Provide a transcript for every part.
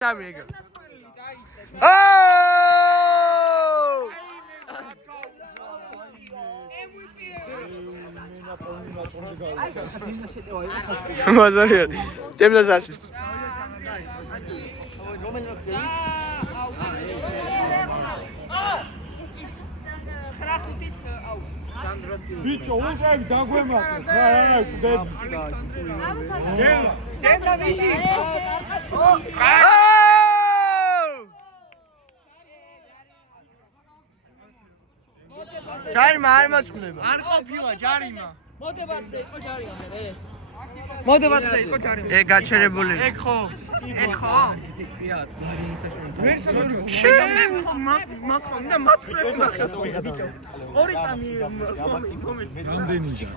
Amigo. Oh! Was soll hier? Dem das assist. Bicho, ontem dá guema. Vai, ჯარიმა არ მოწმდება. არ ყოფილა ჯარიმა. მოდებადე იყო ჯარიმა მე. მოდებადე იყო ჯარიმა. გაჩერებული. ეგ ხო? ეგ ხო? მაქრომ და მათვრებს ნახეს. ორი წამი რამდენია?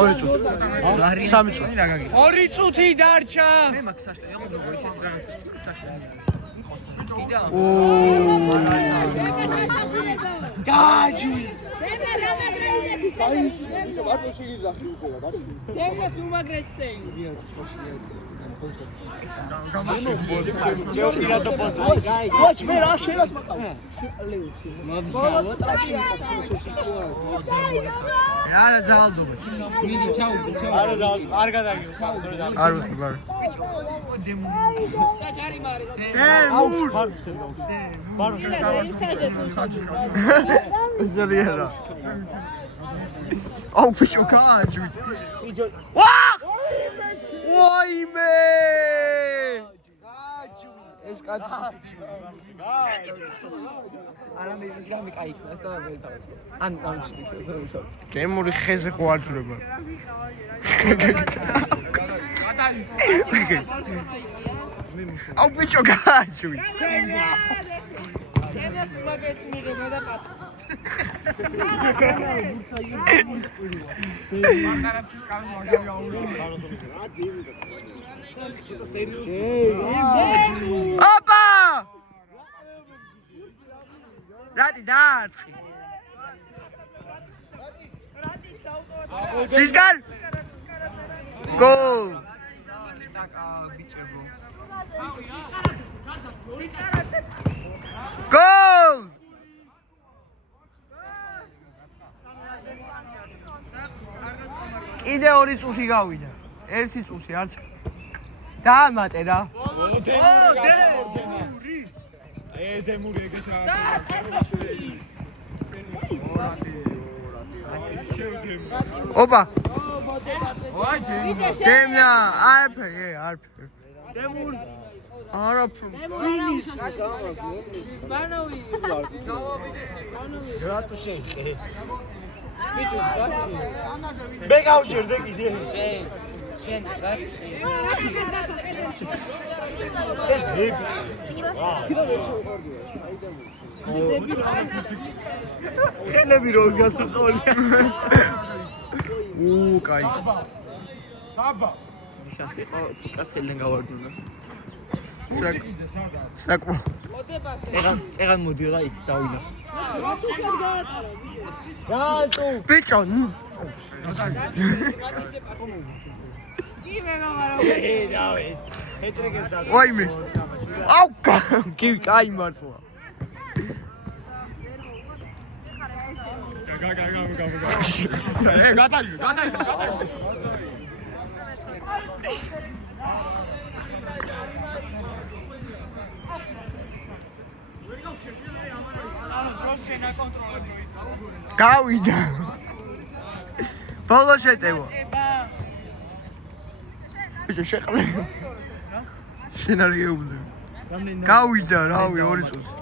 ორი წუთი. სამი წუთი რა გაგიგე? ორი წუთი დარჩა. მე მაგ საშტა იყო როგორ ის რაღაც საშტა. გაჯი. დემეს უმაგრესეი. Watch me, რა შეიძლება მოკავ. რა დაძალდობა. მიდი ჩაუდი. არა ძალ, არ გადაგიო სამდრო და. არ ვიყო. და ჯარიმა არის. დემურ. ზრიერა. აუ ბიჭო გააჯვი. ვაჰ! ვაიმე! ეს კაცი. არა მე გრამი кайფა, ეს და ველთავ. ან დემური ხეზე ხო არ ძრება. აუ ბიჭო გააჯვი. დემეს უმაგრეს მიღება და პატ. ოპა! რატი დააწყი? სისგან? გოლ! გოლ! კიდე ორი წუთი გავიდა. ერთი წუთი არც. დაამატე რა. დემური ეგეთ რა. ოპა. ვაი, დემნა, არაფერი, არაფერი. დემურ არაფერი. ვინის ბანოვი რატო შეიხე? მე გავჭირდე კიდე. შენ რა ეს დები. ხელები რო გასაყოლია. კაი. საბა. შახი ყო კასტელიდან გავარდნა საკმო. წეგან მოდი რა იქ დავინახე ჯანტუ. ბიჭო. დავით. ეტრეგებს და. ვაიმე. აუ კი კაი მართლა. გადაიო. გავიდა. ბოლო შეტევა. ბიჭო შეყლე. სცენარიული. გავიდა, რავი, ორი წუთი.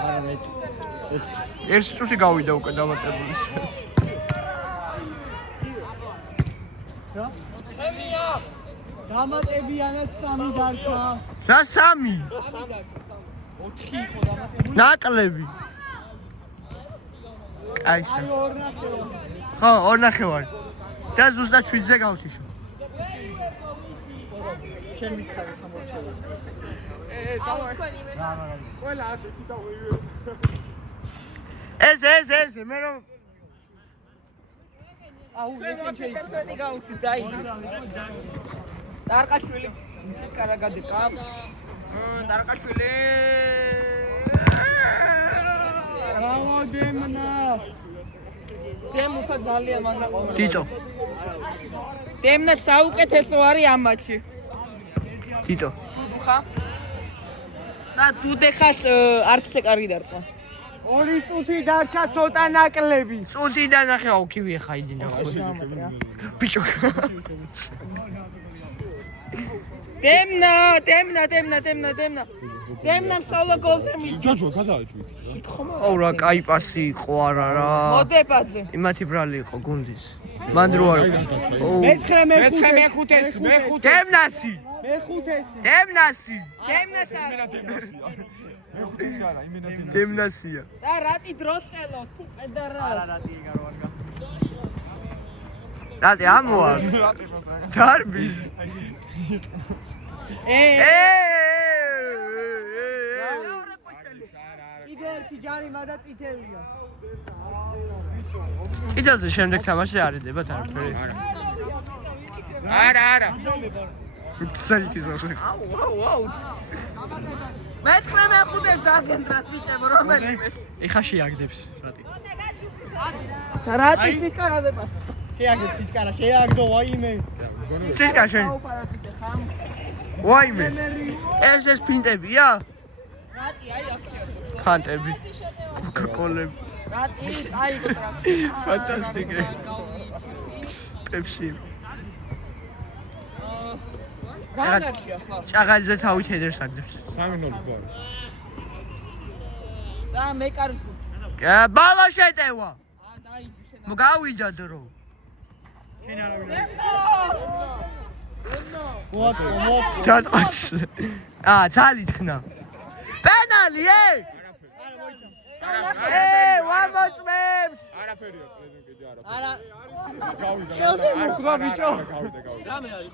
არა მე ერთი წუთი გავიდა უკვე დამატებული. დამატებიანად 3 დარჩა რა 3? 4 იყო დამატებული ნაკლები. კაიშა. აი 2 ნახევარი ხო, 2 ნახევარი. და ზუსტად 7-ზე გავთიშო. შენ მითხარი სამორჩევა ყველა ათი და ეს მე რომ აუ ლეკენ შეიძლება გაუჩი დაი დარყაშვილი კარაგადი კაპ დარკაშვილი. ბრავო დემნა. დემუხა ძალიან მაგა ყოლა. თიტო დემნა საუკეთესო არის ამ მატჩში. თიტო დუდუხა. და დუდეხას არც ესე კარგი დარტყა. 2 წუთი დარჩა ცოტა ნაკლები. წუთი და ნახე აუქივი ხა იდინა ბიჭო დემნა მსავლა გოლზე მი. ჯოჯო გადააჭვი. აუ რა კაი პასი იყო არა რა მოდებადზე. იმათი ბრალი იყო გუნდის მან რო არ მეხუთეს. დემნასი დემნასა. მეხუთეს არა, იმენა დემნასია და რატი დროს ყელოს თუ პედარა. არა რატი იგარო არ გა. რატი ამოარ დარბის კიდე ერთი ჯარი მადა წითელია. წითელზე შემდეგ თამაში არ ედება თარფერი არა. ფუცალიტი ზოგი აუ. მეცხრე მეხუთეს დაგენტრათ ბიჭებო რომელიმე. ეხა შეაგდებს რატი და რატი სიკარაზე პასა. შეაგდო სისკარა, შეაგდო ვაიმე. სისკარ შენ ვაიმე ეს ფინტებია რატი აი აქია. ფანტები კოკოლები რატი აი გოტრა. ფანტასტიკი პეპსი რანარქია ხო? ჭაღაძე თავით ედერს აგდებს 3-0 გოლი. და მე კარგი. ბალა შეტევა დაიჯი შენ. გავიდა დრო ჩატყაც ცალი თქნა პენალი ვამოწმებს არაფერია, პრეზიდენტი არა. არა. გავიდა. ხელზე მოხდა ბიჭო. გავიდა. რამე არის?